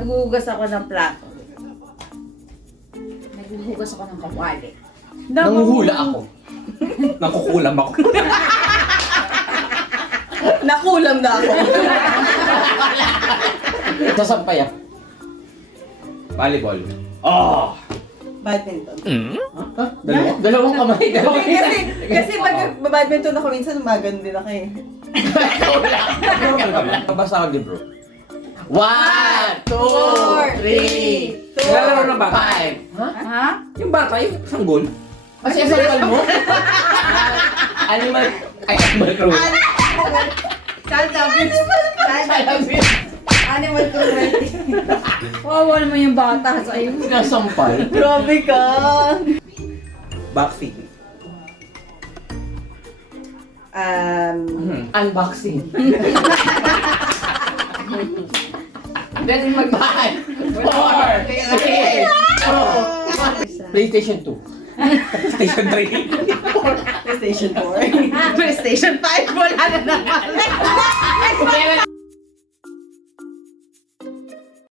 Naghuhugas ako ng plato. Naghuhugas ako ng kawali. Nanguhula ako. Nakukulam ako. Nakulam na ako. Sasampay ah. Volleyball. Oh! Badminton. Ha? Dalawang kamay. Dalawang Kasi pag badminton ako minsan, umagan din ako eh. Basta ako bro. 1, 2, 3. Nalaro ng bata. 5. Ha? Ha? Yung bata, yung sanggol. Kasi sampal mo? Animal. Ay, animal cruelty. Child abuse. Animal cruelty. Wawa naman yung bata sa iyo. Nasampal. Grabe ka! Boxing. Unboxing. Then mag-5, 4, 3, 2, PlayStation 2. PlayStation 3. PlayStation 4. PlayStation 5. Wala na naman.